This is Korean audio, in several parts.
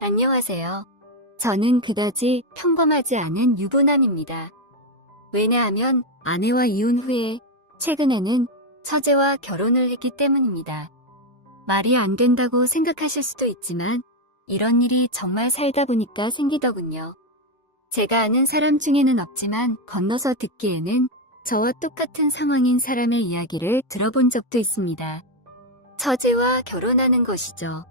안녕하세요. 저는 그다지 평범하지 않은 유부남입니다. 왜냐하면 아내와 이혼 후에 최근에는 처제와 결혼을 했기 때문입니다. 말이 안 된다고 생각하실 수도 있지만 이런 일이 정말 살다 보니까 생기더군요. 제가 아는 사람 중에는 없지만 건너서 듣기에는 저와 똑같은 상황인 사람의 이야기를 들어본 적도 있습니다. 처제와 결혼하는 것이죠.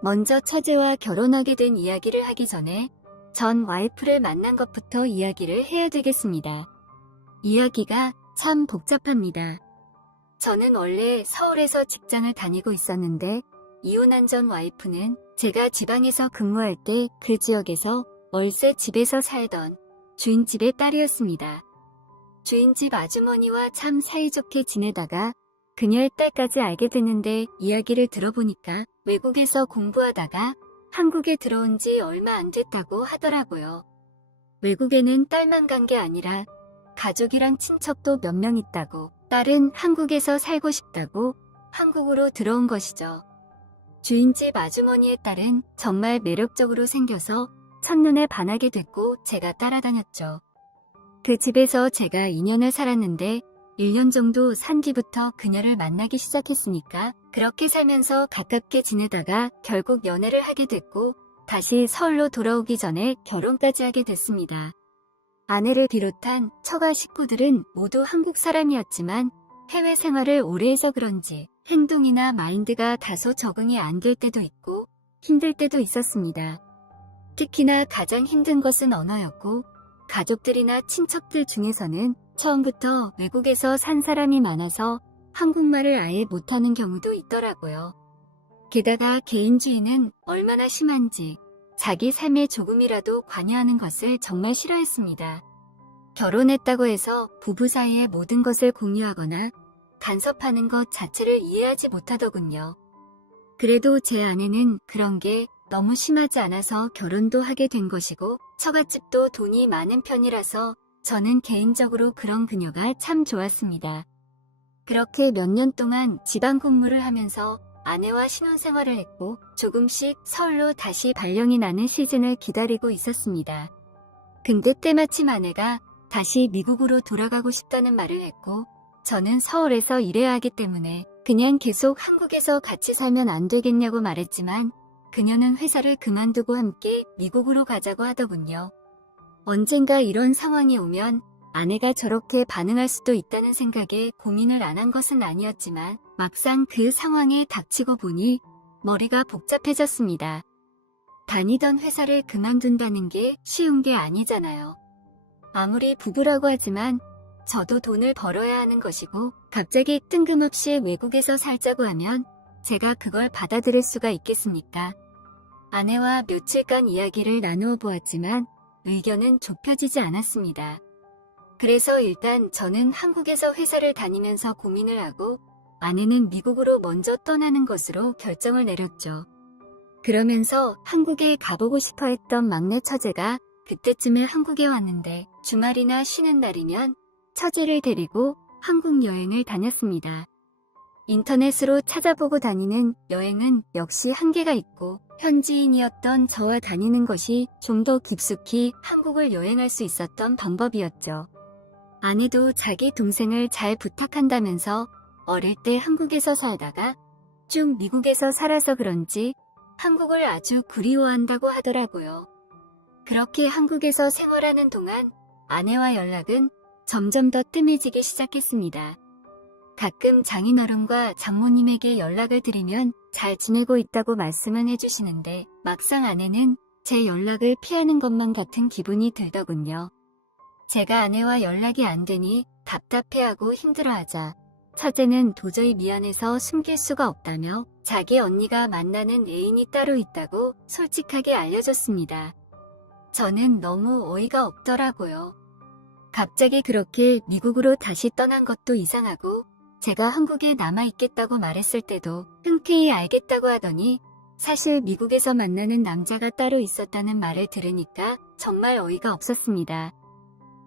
먼저 처제와 결혼하게 된 이야기를 하기 전에 전 와이프를 만난 것부터 이야기를 해야 되겠습니다. 이야기가 참 복잡합니다. 저는 원래 서울에서 직장을 다니고 있었는데 이혼한 전 와이프는 제가 지방에서 근무할 때 그 지역에서 월세 집에서 살던 주인집의 딸이었습니다. 주인집 아주머니와 참 사이좋게 지내다가 그녀의 딸까지 알게 됐는데 이야기를 들어보니까 외국에서 공부하다가 한국에 들어온 지 얼마 안 됐다고 하더라고요. 외국에는 딸만 간 게 아니라 가족이랑 친척도 몇 명 있다고, 딸은 한국에서 살고 싶다고 한국으로 들어온 것이죠. 주인집 아주머니의 딸은 정말 매력적으로 생겨서 첫눈에 반하게 됐고 제가 따라다녔죠. 그 집에서 제가 2년을 살았는데 1년 정도 산 뒤부터 그녀를 만나기 시작했으니까 그렇게 살면서 가깝게 지내다가 결국 연애를 하게 됐고 다시 서울로 돌아오기 전에 결혼까지 하게 됐습니다. 아내를 비롯한 처가 식구들은 모두 한국 사람이었지만 해외 생활을 오래 해서 그런지 행동이나 마인드가 다소 적응이 안 될 때도 있고 힘들 때도 있었습니다. 특히나 가장 힘든 것은 언어였고 가족들이나 친척들 중에서는 처음부터 외국에서 산 사람이 많아서 한국말을 아예 못하는 경우도 있더라고요. 게다가 개인주의는 얼마나 심한지 자기 삶에 조금이라도 관여하는 것을 정말 싫어했습니다. 결혼했다고 해서 부부 사이의 모든 것을 공유하거나 간섭하는 것 자체를 이해하지 못하더군요. 그래도 제 아내는 그런 게 너무 심하지 않아서 결혼도 하게 된 것이고 처갓집도 돈이 많은 편이라서 저는 개인적으로 그런 그녀가 참 좋았습니다. 그렇게 몇 년 동안 지방 근무를 하면서 아내와 신혼생활을 했고 조금씩 서울로 다시 발령이 나는 시즌을 기다리고 있었습니다. 근데 때마침 아내가 다시 미국으로 돌아가고 싶다는 말을 했고 저는 서울에서 일해야 하기 때문에 그냥 계속 한국에서 같이 살면 안 되겠냐고 말했지만 그녀는 회사를 그만두고 함께 미국으로 가자고 하더군요. 언젠가 이런 상황이 오면 아내가 저렇게 반응할 수도 있다는 생각에 고민을 안 한 것은 아니었지만 막상 그 상황에 닥치고 보니 머리가 복잡해졌습니다. 다니던 회사를 그만둔다는 게 쉬운 게 아니잖아요. 아무리 부부라고 하지만 저도 돈을 벌어야 하는 것이고 갑자기 뜬금없이 외국에서 살자고 하면 제가 그걸 받아들일 수가 있겠습니까? 아내와 며칠간 이야기를 나누어 보았지만 의견은 좁혀지지 않았습니다. 그래서 일단 저는 한국에서 회사를 다니면서 고민을 하고 아내는 미국으로 먼저 떠나는 것으로 결정을 내렸죠. 그러면서 한국에 가보고 싶어 했던 막내 처제가 그때쯤에 한국에 왔는데 주말이나 쉬는 날이면 처제를 데리고 한국 여행을 다녔습니다. 인터넷으로 찾아보고 다니는 여행은 역시 한계가 있고 현지인이었던 저와 다니는 것이 좀 더 깊숙이 한국을 여행할 수 있었던 방법이었죠. 아내도 자기 동생을 잘 부탁한다면서 어릴 때 한국에서 살다가 쭉 미국에서 살아서 그런지 한국을 아주 그리워한다고 하더라고요. 그렇게 한국에서 생활하는 동안 아내와 연락은 점점 더 뜸해지기 시작했습니다. 가끔 장인어른과 장모님에게 연락을 드리면 잘 지내고 있다고 말씀은 해주시는데 막상 아내는 제 연락을 피하는 것만 같은 기분이 들더군요. 제가 아내와 연락이 안 되니 답답해하고 힘들어하자 처제는 도저히 미안해서 숨길 수가 없다며 자기 언니가 만나는 애인이 따로 있다고 솔직하게 알려줬습니다. 저는 너무 어이가 없더라고요. 갑자기 그렇게 미국으로 다시 떠난 것도 이상하고 제가 한국에 남아있겠다고 말했을 때도 흔쾌히 알겠다고 하더니 사실 미국에서 만나는 남자가 따로 있었다는 말을 들으니까 정말 어이가 없었습니다.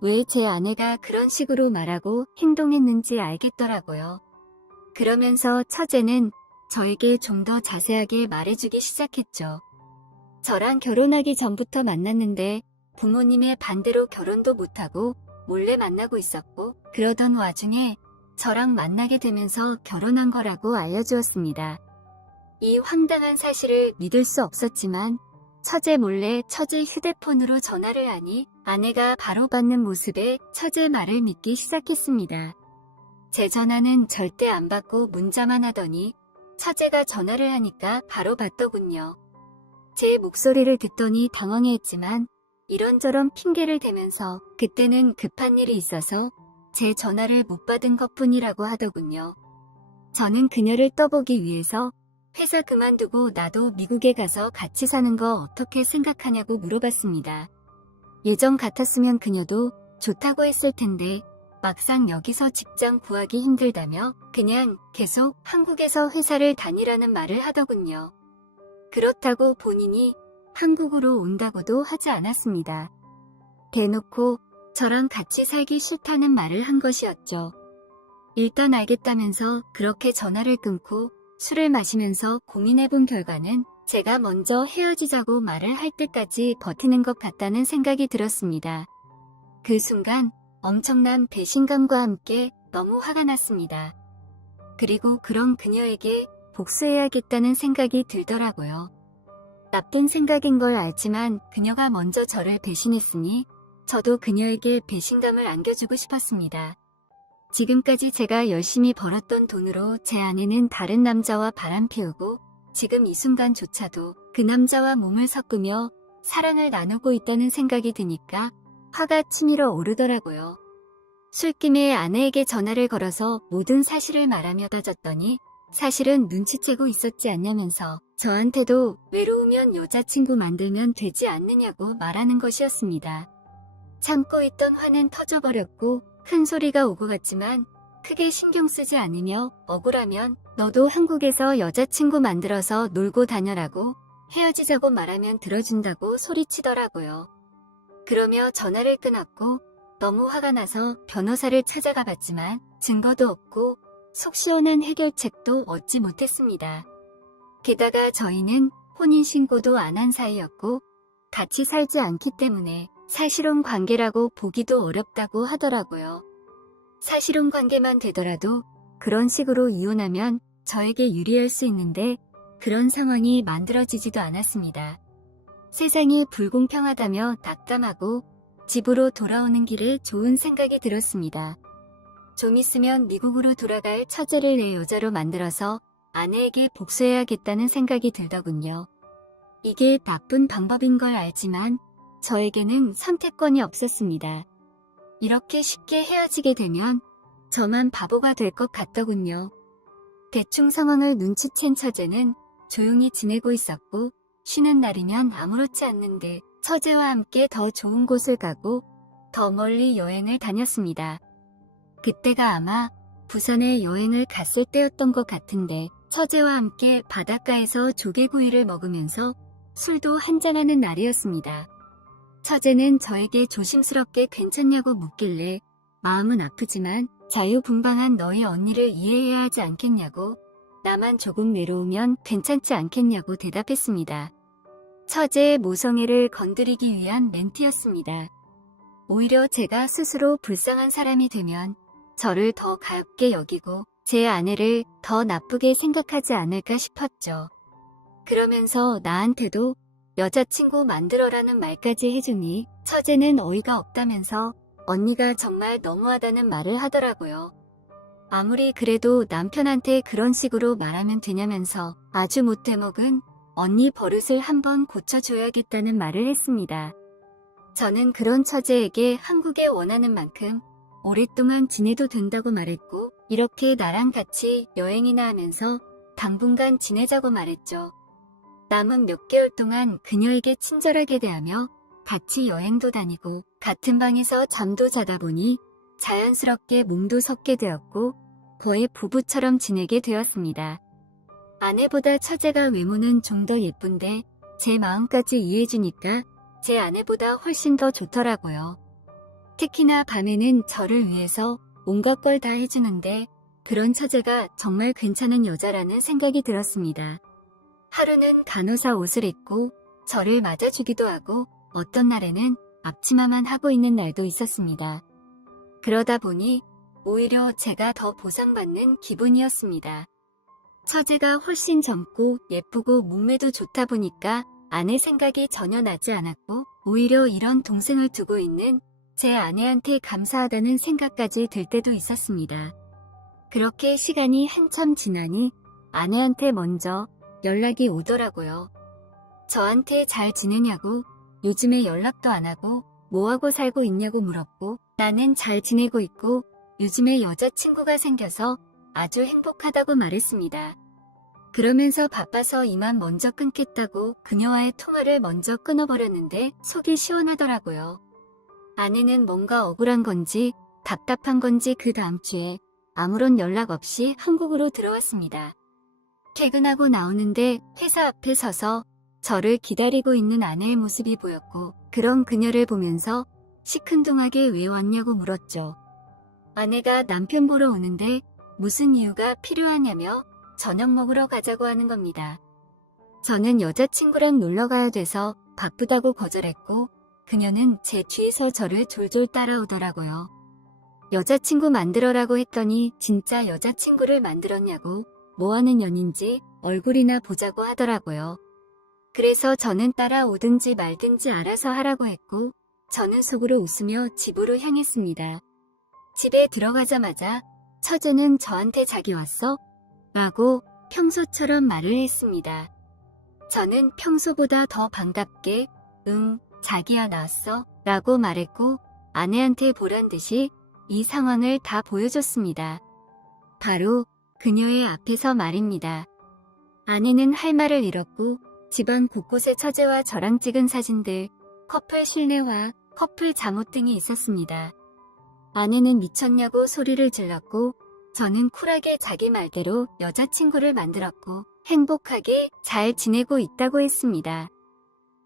왜 제 아내가 그런 식으로 말하고 행동했는지 알겠더라고요. 그러면서 처제는 저에게 좀 더 자세하게 말해주기 시작했죠. 저랑 결혼하기 전부터 만났는데 부모님의 반대로 결혼도 못하고 몰래 만나고 있었고 그러던 와중에 저랑 만나게 되면서 결혼한 거라고 알려주었습니다. 이 황당한 사실을 믿을 수 없었지만 처제 몰래 처제 휴대폰으로 전화를 하니 아내가 바로 받는 모습에 처제 말을 믿기 시작했습니다. 제 전화는 절대 안 받고 문자만 하더니 처제가 전화를 하니까 바로 받더군요. 제 목소리를 듣더니 당황해했지만 이런저런 핑계를 대면서 그때는 급한 일이 있어서 제 전화를 못 받은 것뿐이라고 하더군요. 저는 그녀를 떠보기 위해서 회사 그만두고 나도 미국에 가서 같이 사는 거 어떻게 생각하냐고 물어봤습니다. 예전 같았으면 그녀도 좋다고 했을 텐데 막상 여기서 직장 구하기 힘들다며 그냥 계속 한국에서 회사를 다니라는 말을 하더군요. 그렇다고 본인이 한국으로 온다고도 하지 않았습니다. 대놓고 저랑 같이 살기 싫다는 말을 한 것이었죠. 일단 알겠다면서 그렇게 전화를 끊고 술을 마시면서 고민해본 결과는 제가 먼저 헤어지자고 말을 할 때까지 버티는 것 같다는 생각이 들었습니다. 그 순간 엄청난 배신감과 함께 너무 화가 났습니다. 그리고 그런 그녀에게 복수해야겠다는 생각이 들더라고요. 나쁜 생각인 걸 알지만 그녀가 먼저 저를 배신했으니 저도 그녀에게 배신감을 안겨주고 싶었습니다. 지금까지 제가 열심히 벌었던 돈으로 제 아내는 다른 남자와 바람피우고 지금 이 순간조차도 그 남자와 몸을 섞으며 사랑을 나누고 있다는 생각이 드니까 화가 치밀어 오르더라고요. 술김에 아내에게 전화를 걸어서 모든 사실을 말하며 따졌더니 사실은 눈치채고 있었지 않냐면서 저한테도 외로우면 여자친구 만들면 되지 않느냐고 말하는 것이었습니다. 참고 있던 화는 터져버렸고 큰 소리가 오고 갔지만 크게 신경 쓰지 않으며 억울하면 너도 한국에서 여자친구 만들어서 놀고 다녀라고 헤어지자고 말하면 들어준다고 소리치더라고요. 그러며 전화를 끊었고 너무 화가 나서 변호사를 찾아가 봤지만 증거도 없고 속 시원한 해결책도 얻지 못했습니다. 게다가 저희는 혼인신고도 안 한 사이였고 같이 살지 않기 때문에 사실혼 관계라고 보기도 어렵다고 하더라고요. 사실혼 관계만 되더라도 그런 식으로 이혼하면 저에게 유리할 수 있는데 그런 상황이 만들어지지도 않았습니다. 세상이 불공평하다며 낙담하고 집으로 돌아오는 길에 좋은 생각이 들었습니다. 좀 있으면 미국으로 돌아갈 처제를 내 여자로 만들어서 아내에게 복수해야겠다는 생각이 들더군요. 이게 나쁜 방법인 걸 알지만 저에게는 선택권이 없었습니다. 이렇게 쉽게 헤어지게 되면 저만 바보가 될 것 같더군요. 대충 상황을 눈치챈 처제는 조용히 지내고 있었고 쉬는 날이면 아무렇지 않는 듯 처제와 함께 더 좋은 곳을 가고 더 멀리 여행을 다녔습니다. 그때가 아마 부산에 여행을 갔을 때였던 것 같은데 처제와 함께 바닷가에서 조개구이를 먹으면서 술도 한잔하는 날이었습니다. 처제는 저에게 조심스럽게 괜찮냐고 묻길래 마음은 아프지만 자유분방한 너희 언니를 이해해야 하지 않겠냐고 나만 조금 외로우면 괜찮지 않겠냐고 대답했습니다. 처제의 모성애를 건드리기 위한 멘트였습니다. 오히려 제가 스스로 불쌍한 사람이 되면 저를 더 가엽게 여기고 제 아내를 더 나쁘게 생각하지 않을까 싶었죠. 그러면서 나한테도 여자친구 만들어라는 말까지 해주니 처제는 어이가 없다면서 언니가 정말 너무하다는 말을 하더라고요. 아무리 그래도 남편한테 그런 식으로 말하면 되냐면서 아주 못돼먹은 언니 버릇을 한번 고쳐줘야겠다는 말을 했습니다. 저는 그런 처제에게 한국에 원하는 만큼 오랫동안 지내도 된다고 말했고 이렇게 나랑 같이 여행이나 하면서 당분간 지내자고 말했죠. 남은 몇 개월 동안 그녀에게 친절하게 대하며 같이 여행도 다니고 같은 방에서 잠도 자다 보니 자연스럽게 몸도 섞게 되었고 거의 부부처럼 지내게 되었습니다. 아내보다 처제가 외모는 좀 더 예쁜데 제 마음까지 이해해주니까 제 아내보다 훨씬 더 좋더라고요. 특히나 밤에는 저를 위해서 온갖 걸 다 해주는데 그런 처제가 정말 괜찮은 여자라는 생각이 들었습니다. 하루는 간호사 옷을 입고 저를 맞아주기도 하고 어떤 날에는 앞치마만 하고 있는 날도 있었습니다. 그러다 보니 오히려 제가 더 보상받는 기분이었습니다. 처제가 훨씬 젊고 예쁘고 몸매도 좋다 보니까 아내 생각이 전혀 나지 않았고 오히려 이런 동생을 두고 있는 제 아내한테 감사하다는 생각까지 들 때도 있었습니다. 그렇게 시간이 한참 지나니 아내한테 먼저 연락이 오더라고요. 저한테 잘 지내냐고, 요즘에 연락도 안 하고 뭐하고 살고 있냐고 물었고, 나는 잘 지내고 있고 요즘에 여자친구가 생겨서 아주 행복하다고 말했습니다. 그러면서 바빠서 이만 먼저 끊겠다고 그녀와의 통화를 먼저 끊어버렸는데 속이 시원하더라고요. 아내는 뭔가 억울한 건지 답답한 건지 그 다음 주에 아무런 연락 없이 한국으로 들어왔습니다. 퇴근하고 나오는데 회사 앞에 서서 저를 기다리고 있는 아내의 모습이 보였고 그런 그녀를 보면서 시큰둥하게 왜 왔냐고 물었죠. 아내가 남편 보러 오는데 무슨 이유가 필요하냐며 저녁 먹으러 가자고 하는 겁니다. 저는 여자친구랑 놀러 가야 돼서 바쁘다고 거절했고 그녀는 제 뒤에서 저를 졸졸 따라오더라고요. 여자친구 만들어라고 했더니 진짜 여자친구를 만들었냐고 뭐하는 년인지 얼굴이나 보자고 하더라고요. 그래서 저는 따라오든지 말든지 알아서 하라고 했고 저는 속으로 웃으며 집으로 향했습니다. 집에 들어가자마자 처제는 저한테 자기 왔어? 라고 평소처럼 말을 했습니다. 저는 평소보다 더 반갑게 응, 자기야 나왔어? 라고 말했고 아내한테 보란 듯이 이 상황을 다 보여줬습니다. 바로 그녀의 앞에서 말입니다. 아내는 할 말을 잃었고 집안 곳곳에 처제와 저랑 찍은 사진들, 커플 실내화, 커플 잠옷 등이 있었습니다. 아내는 미쳤냐고 소리를 질렀고 저는 쿨하게 자기 말대로 여자친구를 만들었고 행복하게 잘 지내고 있다고 했습니다.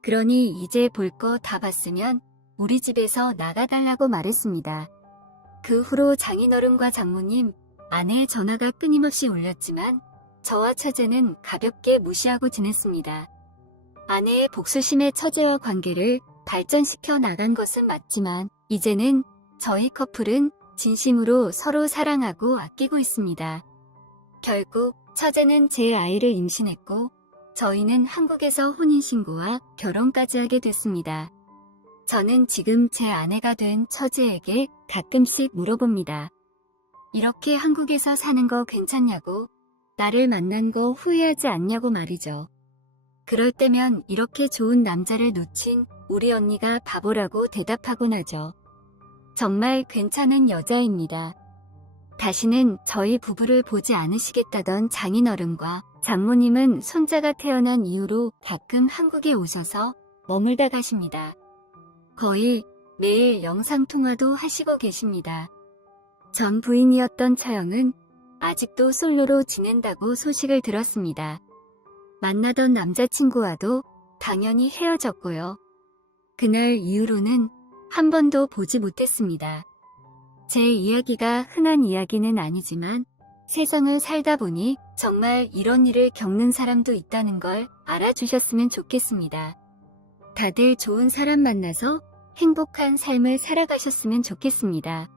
그러니 이제 볼 거 다 봤으면 우리 집에서 나가달라고 말했습니다. 그 후로 장인어른과 장모님, 아내의 전화가 끊임없이 울렸지만 저와 처제는 가볍게 무시하고 지냈습니다. 아내의 복수심에 처제와 관계를 발전시켜 나간 것은 맞지만 이제는 저희 커플은 진심으로 서로 사랑하고 아끼고 있습니다. 결국 처제는 제 아이를 임신했고 저희는 한국에서 혼인신고와 결혼까지 하게 됐습니다. 저는 지금 제 아내가 된 처제에게 가끔씩 물어봅니다. 이렇게 한국에서 사는 거 괜찮냐고, 나를 만난 거 후회하지 않냐고 말이죠. 그럴 때면 이렇게 좋은 남자를 놓친 우리 언니가 바보라고 대답하곤 하죠. 정말 괜찮은 여자입니다. 다시는 저희 부부를 보지 않으시겠다던 장인어른과 장모님은 손자가 태어난 이후로 가끔 한국에 오셔서 머물다 가십니다. 거의 매일 영상통화도 하시고 계십니다. 전 부인이었던 처형은 아직도 솔로로 지낸다고 소식을 들었습니다. 만나던 남자친구와도 당연히 헤어졌고요. 그날 이후로는 한 번도 보지 못했습니다. 제 이야기가 흔한 이야기는 아니지만 세상을 살다 보니 정말 이런 일을 겪는 사람도 있다는 걸 알아주셨으면 좋겠습니다. 다들 좋은 사람 만나서 행복한 삶을 살아가셨으면 좋겠습니다.